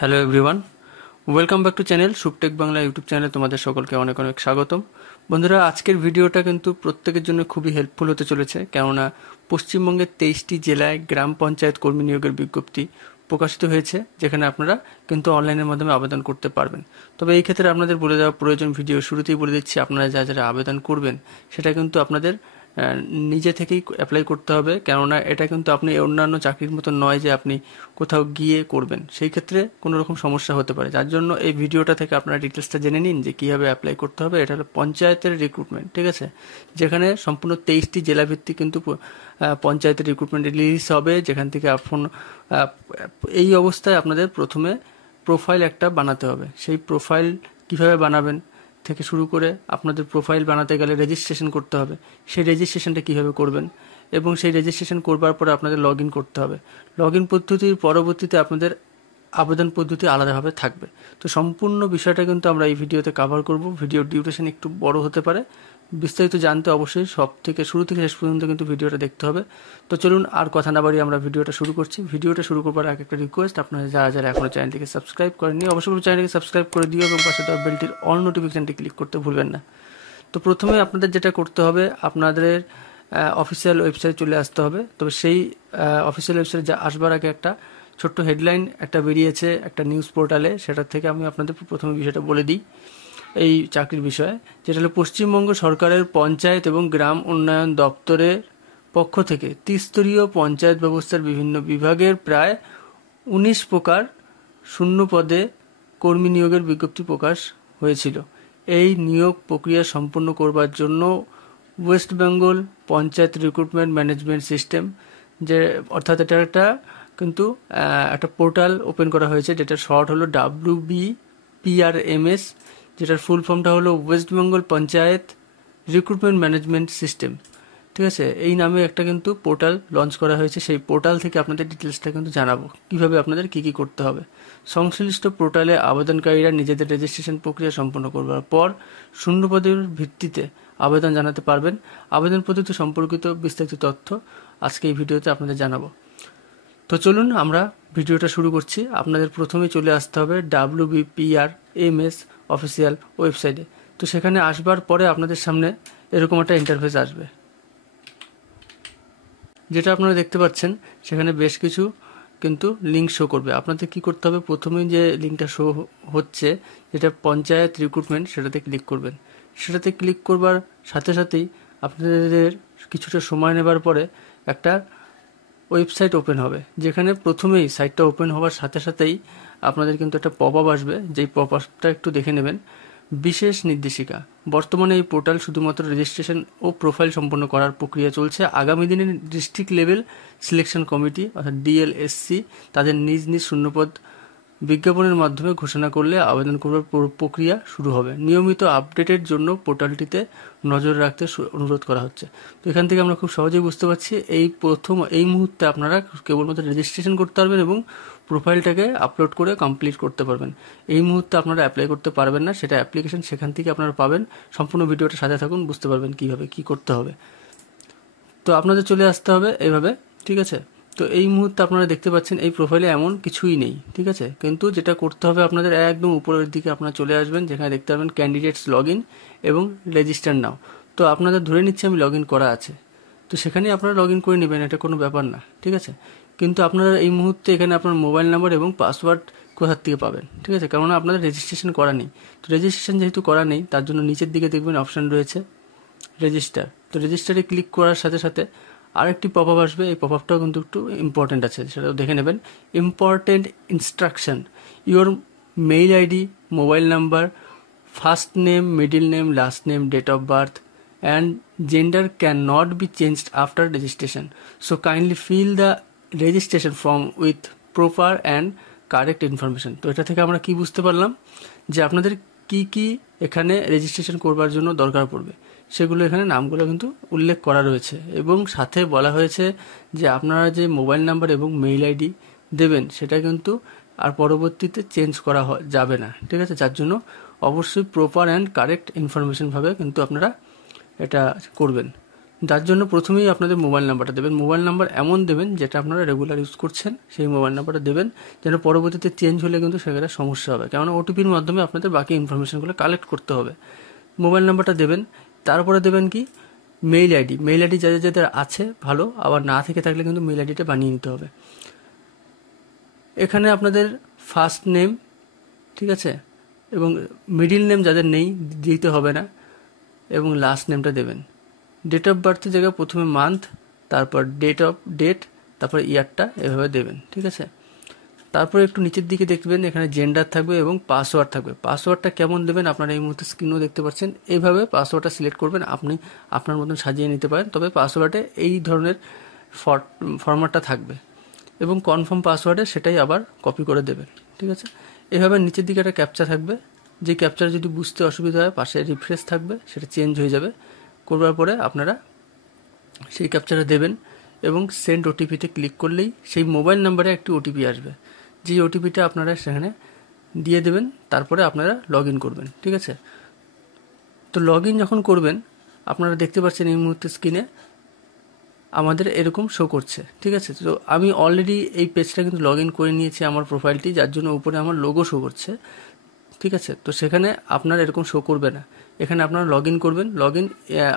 Hello everyone, welcome back to channel ShubhoTech Bangla YouTube চ্যানেলে তোমাদের সকলকে অনেক অনেক স্বাগতম। বন্ধুরা, আজকের ভিডিওটা কিন্তু প্রত্যেকের জন্য খুবই হেল্পফুল হতে চলেছে, কেননা পশ্চিমবঙ্গের 23টি জেলায় গ্রাম পঞ্চায়েত কর্মী নিয়োগের বিজ্ঞপ্তি প্রকাশিত হয়েছে, যেখানে আপনারা কিন্তু অনলাইনের মাধ্যমে আবেদন করতে পারবেন। তবে এই ক্ষেত্রে আপনাদের বলে দেওয়া প্রয়োজন, ভিডিও শুরুতেই বলে দিচ্ছি, আপনারা যারা আবেদন করবেন সেটা কিন্তু আপনাদের নিজে থেকেই অ্যাপ্লাই করতে হবে, কেননা এটা কিন্তু আপনি অন্যান্য চাকরির মতো নয় যে আপনি কোথাও গিয়ে করবেন, সেই ক্ষেত্রে কোনো রকম সমস্যা হতে পারে। যার জন্য এই ভিডিওটা থেকে আপনারা ডিটেলসটা জেনে নিন যে কীভাবে অ্যাপ্লাই করতে হবে। এটা হলো পঞ্চায়েতের রিক্রুটমেন্ট, ঠিক আছে, যেখানে সম্পূর্ণ 23টি জেলাভিত্তিক কিন্তু পঞ্চায়েতের রিক্রুটমেন্ট রিলিজ হবে, যেখান থেকে আপন এই অবস্থায় আপনাদের প্রথমে প্রোফাইল একটা বানাতে হবে। সেই প্রোফাইল কিভাবে বানাবেন থেকে শুরু করে আপনাদের প্রোফাইল বানাতে গেলে রেজিস্ট্রেশন করতে হবে, সেই রেজিস্ট্রেশনটা কীভাবে করবেন, এবং সেই রেজিস্ট্রেশন করবার পরে আপনাদের লগ ইন করতে হবে। লগ ইন পদ্ধতির পরবর্তীতে আপনাদের আবেদন পদ্ধতি আলাদাভাবে থাকবে। তো সম্পূর্ণ বিষয়টা কিন্তু আমরা এই ভিডিওতে কভার করব। ভিডিওর ডিউরেশন একটু বড় হতে পারে, বিস্তারিত জানতে অবশ্যই সব থেকে শুরু থেকে শেষ পর্যন্ত কিন্তু ভিডিওটা দেখতে হবে। তো চলুন আর কথা না বাড়িয়ে আমরা ভিডিওটা শুরু করছি। ভিডিওটা শুরু করবার আগে একটা রিকোয়েস্ট, আপনারা যারা এখনও চ্যানেলটিকে সাবস্ক্রাইব করেননি অবশ্যই চ্যানেলটিকে সাবস্ক্রাইব করে দিও, এবং পাশে দেওয়া বেলটির অল নোটিফিকেশনটি ক্লিক করতে ভুলবেন না। তো প্রথমে আপনাদের যেটা করতে হবে, আপনাদের অফিসিয়াল ওয়েবসাইট চলে আসতে হবে। তবে সেই অফিসিয়াল ওয়েবসাইট আসবার আগে একটা ছোট্ট হেডলাইন একটা বেরিয়েছে একটা নিউজ পোর্টালে, সেটার থেকে আমি আপনাদের প্রথমে বিষয়টা বলে দিই এই চাকরির বিষয়ে, যেটা হলো পশ্চিমবঙ্গ সরকারের পঞ্চায়েত এবং গ্রাম উন্নয়ন দপ্তরের পক্ষ থেকে ত্রিস্তরীয় পঞ্চায়েত ব্যবস্থার বিভিন্ন বিভাগের প্রায় 19 প্রকার শূন্য পদে কর্মী নিয়োগের বিজ্ঞপ্তি প্রকাশ হয়েছিল। এই নিয়োগ প্রক্রিয়া সম্পন্ন করবার জন্য West Bengal panchayat recruitment management system, যে অর্থাৎ এটা কিন্তু একটা পোর্টাল ওপেন করা হয়েছে, যেটার শর্ট হলো WBPRMS, যেটার ফুল ফর্মটা হলো West Bengal panchayat recruitment management system, ঠিক আছে। এই নামে একটা কিন্তু পোর্টাল লঞ্চ করা হয়েছে। সেই পোর্টাল থেকে আপনাদের ডিটেলসটা কিন্তু জানাবো কিভাবে আপনাদের কি কি করতে হবে। সংশ্লিষ্ট পোর্টালে আবেদনকারীরা নিজেদের রেজিস্ট্রেশন প্রক্রিয়া সম্পন্ন করবার পর শূন্যপদের ভিত্তিতে আবেদন জানাতে পারবেন। আবেদন পদ্ধতি সম্পর্কিত বিস্তারিত তথ্য আজকে এই ভিডিওতে আপনাদের জানাবো। তো চলুন আমরা ভিডিওটা শুরু করছি। আপনাদের প্রথমে চলে আসতে হবে WBPRMS অফিসিয়াল ওয়েবসাইটে। তো সেখানে আসবার পরে আপনাদের সামনে এরকম একটা ইন্টারফেস আসবে, যেটা আপনারা দেখতে পাচ্ছেন। সেখানে বেশ কিছু কিন্তু লিঙ্ক শো করবে। আপনাদের কি করতে হবে, প্রথমেই যে লিঙ্কটা শো হচ্ছে যেটা পঞ্চায়েত রিক্রুটমেন্ট, সেটাতে ক্লিক করবেন। সেটাতে ক্লিক করবার সাথে সাথেই আপনাদের কিছুটা সময় নেবার পরে একটা ওয়েবসাইট ওপেন হবে, যেখানে প্রথমেই সাইটটা ওপেন হওয়ার সাথে সাথেই আপনাদের কিন্তু একটা পপ আপ আসবে। যেই পপ আপটা একটু দেখে নেবেন। বিশেষ নির্দেশিকা, বর্তমানে এই পোর্টাল শুধুমাত্র রেজিস্ট্রেশন ও প্রোফাইল সম্পন্ন করার প্রক্রিয়া চলছে। আগামী দিনে ডিস্ট্রিক্ট লেভেল সিলেকশন কমিটি অর্থাৎ DLSC তাদের নিজ নিজ শূন্যপদ বিজ্ঞাপনের মাধ্যমে ঘোষণা করলে আবেদন করবার প্রক্রিয়া শুরু হবে। নিয়মিত আপডেটের জন্য পোর্টালটিতে নজর রাখতে অনুরোধ করা হচ্ছে। তো এখান থেকে আমরা খুব সহজেই বুঝতে পারছি এই মুহূর্তে আপনারা কেবলমাত্র রেজিস্ট্রেশন করতে পারবেন এবং প্রোফাইলটাকে আপলোড করে কমপ্লিট করতে পারবেন। এই মুহূর্তে আপনারা অ্যাপ্লাই করতে পারবেন না, সেটা অ্যাপ্লিকেশন সেখান থেকে আপনারা পাবেন। সম্পূর্ণ ভিডিওটা সাথে থাকুন, বুঝতে পারবেন কীভাবে কী করতে হবে। তো আপনাদের চলে আসতে হবে এইভাবে, ঠিক আছে। তো এই মুহূর্তে আপনারা দেখতে পাচ্ছেন এই প্রোফাইলে এমন কিছুই নেই, ঠিক আছে। কিন্তু যেটা করতে হবে, আপনাদের একদম উপরের দিকে আপনারা চলে আসবেন, যেখানে দেখতে পাবেন ক্যান্ডিডেটস লগ ইন এবং রেজিস্টার নাও। তো আপনাদের ধরে নিচ্ছে আমি লগ ইন করা আছে, তো সেখানেই আপনারা লগ ইন করে নেবেন, এটা কোনো ব্যাপার না, ঠিক আছে। কিন্তু আপনারা এই মুহূর্তে এখানে আপনার মোবাইল নাম্বার এবং পাসওয়ার্ড কোথার থেকে পাবেন, ঠিক আছে, কেননা আপনাদের রেজিস্ট্রেশন করা নেই। তো রেজিস্ট্রেশন যেহেতু করা নেই, তার জন্য নিচের দিকে দেখবেন অপশান রয়েছে রেজিস্টার। তো রেজিস্টারে ক্লিক করার সাথে সাথে আরেকটি পপ আপ আসবে। এই পপ আপটাও কিন্তু একটু ইম্পর্টেন্ট আছে, সেটাও দেখে নেবেন। Important instruction, your mail ID, mobile number, first name, middle name, last name, date of birth and gender cannot be changed after registration. So kindly fill the registration form with proper and correct information. তো এটা থেকে আমরা কি বুঝতে পারলাম, যে আপনাদের কি কি এখানে রেজিস্ট্রেশন করবার জন্য দরকার পড়বে, সেগুলো এখানে নামগুলো কিন্তু উল্লেখ করা রয়েছে, এবং সাথে বলা হয়েছে যে আপনারা যে মোবাইল নাম্বার এবং মেইল আইডি দেবেন সেটা কিন্তু আর পরবর্তীতে চেঞ্জ করা যাবে না, ঠিক আছে। যার জন্য অবশ্যই প্রপার অ্যান্ড কারেক্ট ইনফরমেশনভাবে কিন্তু আপনারা এটা করবেন। যার জন্য প্রথমেই আপনাদের মোবাইল নাম্বারটা দেবেন। মোবাইল নাম্বার এমন দেবেন যেটা আপনারা রেগুলার ইউজ করছেন, সেই মোবাইল নাম্বারটা দেবেন, যেন পরবর্তীতে চেঞ্জ হলে কিন্তু সেখানে সমস্যা হবে, কেননা ওটিপির মাধ্যমে আপনাদের বাকি ইনফরমেশনগুলো কালেক্ট করতে হবে। মোবাইল নাম্বারটা দেবেন, তারপরে দেবেন কি মেইল আইডি। মেইল আইডি যাদের যাদের আছে ভালো, আবার না থেকে থাকলে কিন্তু মেইল আইডিটা বানিয়ে নিতে হবে। এখানে আপনাদের ফার্স্ট নেম, ঠিক আছে, এবং মিডিল নেম যাদের নেই দিতে হবে না, এবং লাস্ট নেমটা দেবেন। ডেট অফ বার্থের জায়গায় প্রথমে মান্থ, তারপর ডেট, তারপর ইয়ারটা এভাবে দেবেন, ঠিক আছে। তারপর একটু নিচের দিকে দেখবেন এখানে জেন্ডার থাকবে এবং পাসওয়ার্ড থাকবে। পাসওয়ার্ডটা কেমন দেবেন আপনারা এই মুহূর্তে স্ক্রিনেও দেখতে পাচ্ছেন। এইভাবে পাসওয়ার্ডটা সিলেক্ট করবেন, আপনি আপনার মতন সাজিয়ে নিতে পারেন, তবে পাসওয়ার্ডে এই ধরনের ফরম্যাটটা থাকবে, এবং কনফার্ম পাসওয়ার্ডে সেটাই আবার কপি করে দেবেন, ঠিক আছে। এভাবে নিচের দিকে একটা ক্যাপচা থাকবে, যে ক্যাপচার যদি বুঝতে অসুবিধা হয় পাশে রিফ্রেশ থাকবে, সেটা চেঞ্জ হয়ে যাবে। করবার পরে আপনারা সেই ক্যাপচারটা দেবেন এবং সেন্ড ওটিপিতে ক্লিক করলেই সেই মোবাইল নাম্বারে একটি ওটিপি আসবে, যে ওটিপিটা আপনারা সেখানে দিয়ে দেবেন। তারপরে আপনারা লগ ইন করবেন, ঠিক আছে। তো লগ ইন যখন করবেন আপনারা দেখতে পাচ্ছেন এই মুহূর্তে স্ক্রিনে আমাদের এরকম শো করছে, ঠিক আছে। তো আমি অলরেডি এই পেজটা কিন্তু লগ ইন করে নিয়েছি আমার প্রোফাইলটি, যার জন্য উপরে আমার লোগো শো করছে, ঠিক আছে। তো সেখানে আপনার এরকম শো করবে না। এখানে আপনারা লগ ইন করবেন। লগ ইন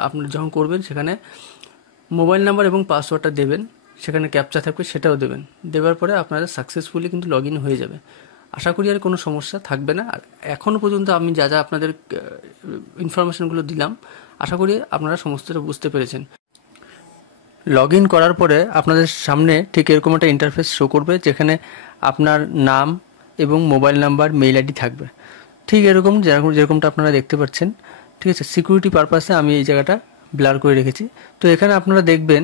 আপনারা যখন করবেন সেখানে মোবাইল নাম্বার এবং পাসওয়ার্ডটা দেবেন, সেখানে ক্যাপচা থাকবে সেটাও দেবেন। দেওয়ার পরে আপনারা সাকসেসফুলি কিন্তু লগ ইন হয়ে যাবে। আশা করি আর কোনো সমস্যা থাকবে না। আর এখনও পর্যন্ত আমি যা যা আপনাদের ইনফরমেশনগুলো দিলাম, আশা করি আপনারা সমস্তটা বুঝতে পেরেছেন। লগ ইন করার পরে আপনাদের সামনে ঠিক এরকম একটা ইন্টারফেস শো করবে, যেখানে আপনার নাম এবং মোবাইল নাম্বার, মেইল আইডি থাকবে, ঠিক এরকম যেরকমটা আপনারা দেখতে পাচ্ছেন, ঠিক আছে। সিকিউরিটি পারপাসে আমি এই জায়গাটা ব্লার করে রেখেছি। তো এখানে আপনারা দেখবেন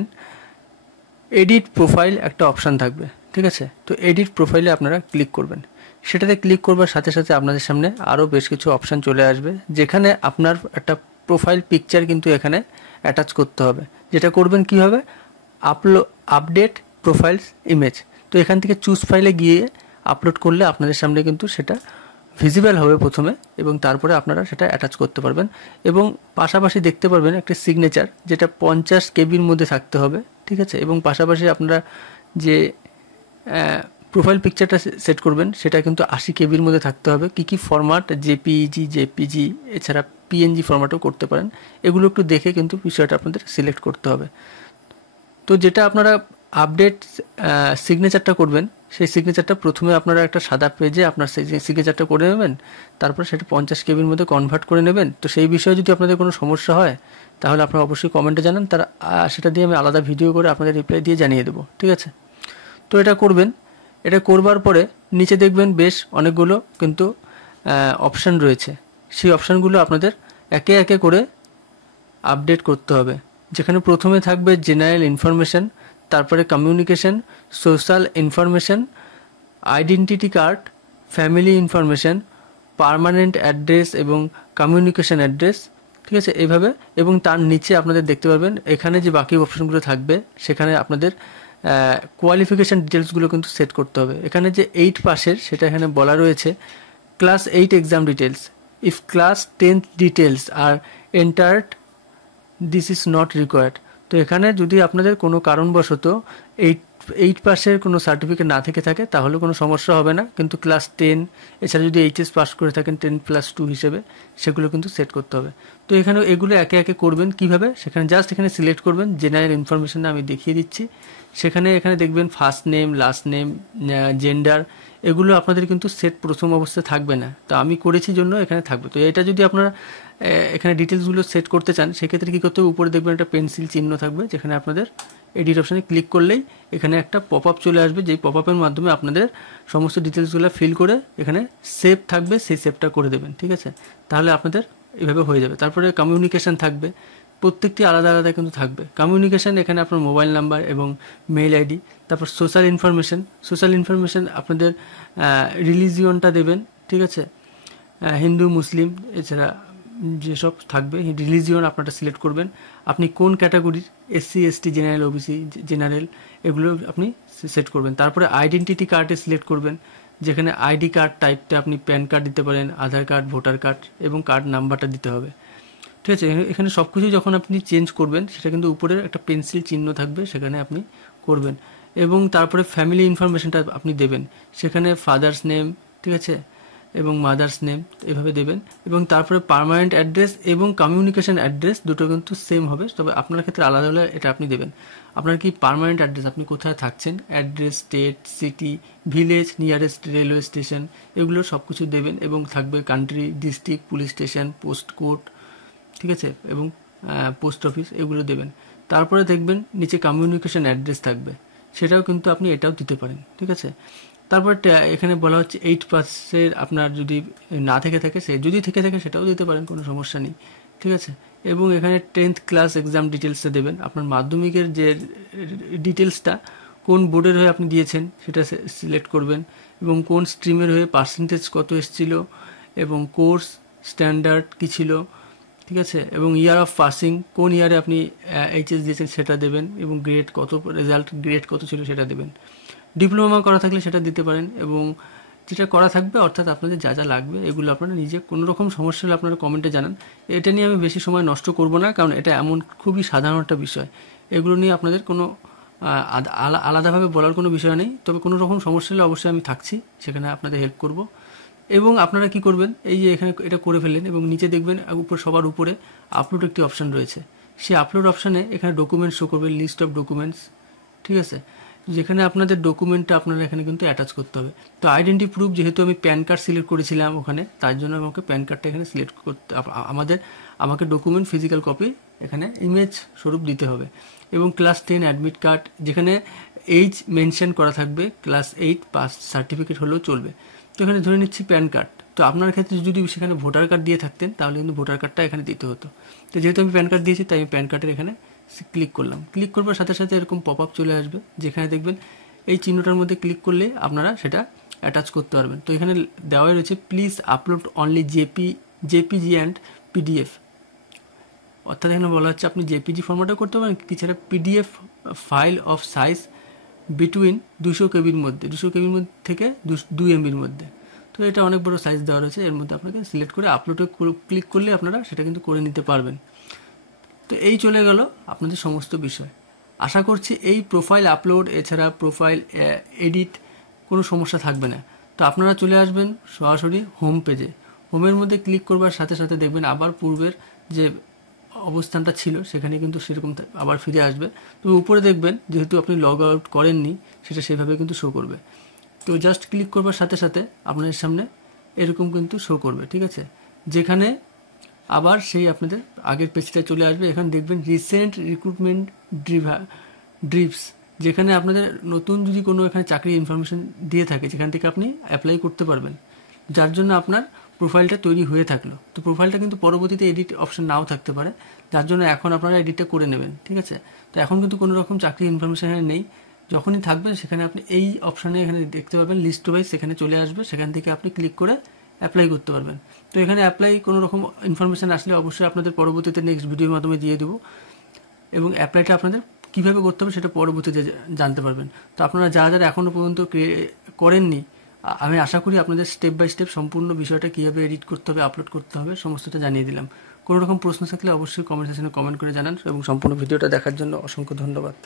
এডিট প্রোফাইল একটা অপশান থাকবে, ঠিক আছে। তো এডিট প্রোফাইলে আপনারা ক্লিক করবেন। সেটাতে ক্লিক করবার সাথে সাথে আপনাদের সামনে আরও বেশ কিছু অপশান চলে আসবে, যেখানে আপনার একটা প্রোফাইল পিকচার কিন্তু এখানে অ্যাটাচ করতে হবে। যেটা করবেন কীভাবে, আপডেট প্রোফাইলস ইমেজ। তো এখান থেকে চুজ ফাইলে গিয়ে আপলোড করলে আপনাদের সামনে কিন্তু সেটা ভিজিবল হবে প্রথমে, এবং তারপরে আপনারা সেটা অ্যাটাচ করতে পারবেন। এবং পাশাপাশি দেখতে পারবেন একটা সিগনেচার, যেটা 50 কেবির মধ্যে থাকতে হবে, ঠিক আছে। এবং পাশাপাশি আপনারা যে প্রোফাইল পিকচারটা সেট করবেন সেটা কিন্তু 80 কেবির মধ্যে থাকতে হবে। কী কী ফরম্যাট, জেপিজি এছাড়া পিএনজি ফরম্যাটও করতে পারেন। এগুলো একটু দেখে কিন্তু বিষয়টা আপনাদের সিলেক্ট করতে হবে। তো যেটা আপনারা আপডেট সিগনেচারটা করবেন, সেই সিগনেচারটা প্রথমে আপনারা একটা সাদা পেজে আপনার সিগনেচারটা করে নেবেন, তারপর সেটা 50 কেবির মধ্যে কনভার্ট করে নেবেন। তো সেই বিষয়ে যদি আপনাদের কোনো সমস্যা হয় তাহলে আপনারা অবশ্যই কমেন্টে জানান, তার সেটা দিয়ে আমি আলাদা ভিডিও করে আপনাদের রিপ্লাই দিয়ে জানিয়ে দেবো, ঠিক আছে। তো এটা করবেন। এটা করবার পরে নিচে দেখবেন বেশ অনেকগুলো কিন্তু অপশান রয়েছে। সেই অপশানগুলো আপনাদের একে একে করে আপডেট করতে হবে, যেখানে প্রথমে থাকবে জেনারেল ইনফরমেশন, তারপরে communication, social information, identity card, family information, permanent address এবং কমিউনিকেশন অ্যাড্রেস, ঠিক আছে, এইভাবে। এবং তার নিচে আপনাদের দেখতে পারবেন এখানে যে বাকি অপশনগুলো থাকবে, সেখানে আপনাদের কোয়ালিফিকেশান ডিটেলসগুলো কিন্তু সেট করতে হবে। এখানে যে 8 পাসের সেটা এখানে বলা রয়েছে, class 8 exam details, if class 10th details are entered this is not required. তো এখানে যদি আপনাদের কোনো কারণবশত 8 পাসের কোনো সার্টিফিকেট না থেকে থাকে তাহলে কোনো সমস্যা হবে না, কিন্তু ক্লাস 10 এছাড়া যদি এইচএস পাস করে থাকেন 10+2 হিসেবে, সেগুলো কিন্তু সেট করতে হবে। তো এখানে এগুলো একে একে করবেন কিভাবে, সেখানে জাস্ট এখানে সিলেক্ট করবেন জেনারেল ইনফরমেশন, আমি দেখিয়ে দিচ্ছি। এখানে দেখবেন first name, last name, gender, এগুলো আপনাদের কিন্তু সেট প্রথম অবস্থায় থাকবে না, তো আমি করেছি জন্য এখানে থাকবে। তো এটা যদি আপনারা এখানে ডিটেলসগুলো সেট করতে চান, সেক্ষেত্রে কী করতে হবে, উপরে দেখবেন একটা পেন্সিল চিহ্ন থাকবে, যেখানে আপনাদের এডিট অপশানে ক্লিক করলেই এখানে একটা পপ আপ চলে আসবে, যেই পপ আপের মাধ্যমে আপনাদের সমস্ত ডিটেলসগুলো ফিল করে এখানে সেভ থাকবে, সেই সেভটা করে দেবেন, ঠিক আছে। তাহলে আপনাদের এভাবে হয়ে যাবে। তারপরে কমিউনিকেশান থাকবে, প্রত্যেকটি আলাদা আলাদা কিন্তু থাকবে। কমিউনিকেশান এখানে আপনার মোবাইল নাম্বার এবং মেইল আইডি। তারপর সোশ্যাল ইনফরমেশান আপনাদের রিলিজিয়নটা দেবেন, ঠিক আছে, হিন্দু, মুসলিম এছাড়া যেসব থাকবে রিলিজিয়ন আপনারা সিলেক্ট করবেন। আপনি কোন ক্যাটাগরির, SC, ST, general, OBC, general, এগুলো আপনি সেট করবেন। তারপরে আইডেন্টিটি কার্ডে সিলেক্ট করবেন, যেখানে আইডি কার্ড টাইপটা আপনি প্যান কার্ড দিতে পারেন, আধার কার্ড, ভোটার কার্ড এবং কার্ড নাম্বারটা দিতে হবে। ঠিক আছে। এখানে সব কিছু যখন আপনি চেঞ্জ করবেন সেটা কিন্তু উপরে একটা পেন্সিল চিহ্ন থাকবে, সেখানে আপনি করবেন। এবং তারপরে ফ্যামিলি ইনফরমেশনটা আপনি দেবেন, সেখানে ফাদার্স নেম, ঠিক আছে, এবং মাদার্স নেম এভাবে দেবেন। এবং তারপরে পার্মানেন্ট অ্যাড্রেস এবং কমিউনিকেশন অ্যাড্রেস দুটো কিন্তু সেম হবে, তবে আপনার ক্ষেত্রে আলাদা হলে এটা আপনি দেবেন। আপনার কি পার্মানেন্ট অ্যাড্রেস, আপনি কোথায় থাকছেন, address, state, city, village, nearest railway station, এগুলো সব কিছু দেবেন। এবং থাকবে country, district, police station, post code, ঠিক আছে, এবং পোস্ট অফিস, এগুলো দেবেন। তারপরে দেখবেন নিচে কমিউনিকেশন অ্যাড্রেস থাকবে, সেটাও কিন্তু আপনি এটাও দিতে পারেন, ঠিক আছে। তারপর এখানে বলা হচ্ছে 8 পাসের আপনার যদি না থেকে থাকে, সে যদি থেকে থাকে সেটাও দিতে পারেন, কোনো সমস্যা নেই, ঠিক আছে। এবং এখানে 10th ক্লাস এক্সাম ডিটেলসটা দেবেন, আপনার মাধ্যমিকের যে ডিটেলসটা, কোন বোর্ডের হয়ে আপনি দিয়েছেন সেটা সিলেক্ট করবেন, এবং কোন স্ট্রিমের হয়ে পার্সেন্টেজ কত এসেছিল, এবং কোর্স স্ট্যান্ডার্ড কী ছিল, ঠিক আছে, এবং ইয়ার অফ পাসিং, কোন ইয়ারে আপনি এইচএস দিয়েছেন সেটা দেবেন, এবং গ্রেড কত, রেজাল্ট গ্রেড কত ছিল সেটা দেবেন। ডিপ্লোমা করা থাকলে সেটা দিতে পারেন, এবং যেটা করা থাকবে অর্থাৎ আপনাদের যা যা লাগবে এগুলো আপনারা নিজে, কোনো রকম সমস্যা হলে আপনারা কমেন্টে জানান। এটা নিয়ে আমি বেশি সময় নষ্ট করব না, কারণ এটা এমন খুবই সাধারণ একটা বিষয়, এগুলো নিয়ে আপনাদের কোনো আলাদাভাবে বলার কোনো বিষয় নেই। তবে কোনো রকম সমস্যা হলে অবশ্যই আমি থাকছি, সেখানে আপনাদের হেল্প করব। এবং আপনারা কি করবেন, এই যে এখানে এটা করে ফেললেন এবং নিচে দেখবেন উপর সবার উপরে আপলোড একটি অপশান রয়েছে, সেই আপলোড অপশানে এখানে ডকুমেন্টস শো করবে, লিস্ট অফ ডকুমেন্টস, ঠিক আছে, যেখানে আপনাদের ডকুমেন্টটা আপনারা এখানে কিন্তু অ্যাটাচ করতে হবে। তো আইডেন্টি প্রুফ, যেহেতু আমি প্যান কার্ড সিলেক্ট করেছিলাম ওখানে, তার জন্য আমাকে প্যান কার্ডটা এখানে সিলেক্ট করতে, আমাকে ডকুমেন্ট ফিজিক্যাল কপি এখানে ইমেজ স্বরূপ দিতে হবে। এবং ক্লাস 10 অ্যাডমিট কার্ড, যেখানে এইজ মেনশন করা থাকবে, ক্লাস 8 পাস সার্টিফিকেট হলেও চলবে। তো এখানে ধরে নিচ্ছি প্যান কার্ড, তো আপনার ক্ষেত্রে যদি সেখানে ভোটার কার্ড দিয়ে থাকতেন তাহলে কিন্তু ভোটার কার্ডটা এখানে দিতে হতো। তো যেহেতু আমি প্যান কার্ড দিয়েছি তাই আমি প্যান কার্ডের এখানে ক্লিক করলাম। ক্লিক করবার সাথে সাথে এরকম পপ আপ চলে আসবে, যেখানে দেখবেন এই চিহ্নটার মধ্যে ক্লিক করলে আপনারা সেটা অ্যাটাচ করতে পারবেন। তো এখানে দেওয়াই রয়েছে please upload only JPG and PDF, অর্থাৎ এখানে বলা হচ্ছে আপনি জেপিজি ফরম্যাটও করতে পারেন, এছাড়া PDF file of size between 200 কেবির মধ্যে, 200 কেবির মধ্যে থেকে 2 এমবির মধ্যে। তো এটা অনেক বড় সাইজ দেওয়া রয়েছে, এর মধ্যে আপনাকে সিলেক্ট করে আপলোডে ক্লিক করলে আপনারা সেটা কিন্তু করে নিতে পারবেন। তো এই চলে গেল আপনাদের সমস্ত বিষয়। আশা করছি এই প্রোফাইল আপলোড এছাড়া প্রোফাইল এডিট কোনো সমস্যা থাকবে না। তো আপনারা চলে আসবেন সরাসরি হোম পেজে, হোমের মধ্যে ক্লিক করবার সাথে সাথে দেখবেন আবার পূর্বের যে অবস্থানটা ছিল সেখানে কিন্তু সেরকম আবার ফিরে আসবে। তো উপরে দেখবেন যেহেতু আপনি লগ আউট করেননি সেটা সেভাবে কিন্তু শো করবে। তো জাস্ট ক্লিক করবার সাথে সাথে আপনাদের সামনে এরকম কিন্তু শো করবে, ঠিক আছে, যেখানে আবার সেই আপনাদের আগের পেজটা চলে আসবে। এখানে দেখবেন রিসেন্ট রিক্রুটমেন্ট ড্রিপস, যেখানে আপনাদের নতুন যদি কোনো এখানে চাকরি ইনফরমেশন দিয়ে থাকে যেখান থেকে আপনি অ্যাপ্লাই করতে পারবেন, যার জন্য আপনার প্রোফাইলটা তৈরি হয়ে থাকলো। তো প্রোফাইলটা কিন্তু পরবর্তীতে এডিট অপশন নাও থাকতে পারে, যার জন্য এখন আপনারা এডিটটা করে নেবেন, ঠিক আছে। তো এখন কিন্তু কোনো রকম চাকরি ইনফরমেশন এখানে নেই, যখনই থাকবে সেখানে আপনি এই অপশানে এখানে দেখতে পাবেন লিস্ট ওয়াইজ, সেখানে চলে আসবে, সেখান থেকে আপনি ক্লিক করে অ্যাপ্লাই করতে পারবেন। তো এখানে অ্যাপ্লাই কোনো রকম ইনফরমেশান আসলে অবশ্যই আপনাদের পরবর্তীতে নেক্সট ভিডিওর মাধ্যমে দিয়ে দেবো, এবং অ্যাপ্লাইটা আপনাদের কীভাবে করতে হবে সেটা পরবর্তীতে জানতে পারবেন। তো আপনারা যারা যারা এখনও পর্যন্ত করেননি, আমি আশা করি আপনাদের স্টেপ বাই স্টেপ সম্পূর্ণ বিষয়টা কীভাবে এডিট করতে হবে, আপলোড করতে হবে সমস্তটা জানিয়ে দিলাম। কোনো রকম প্রশ্ন থাকলে অবশ্যই কমেন্ট সেকশনে কমেন্ট করে জানান, এবং সম্পূর্ণ ভিডিওটা দেখার জন্য অসংখ্য ধন্যবাদ।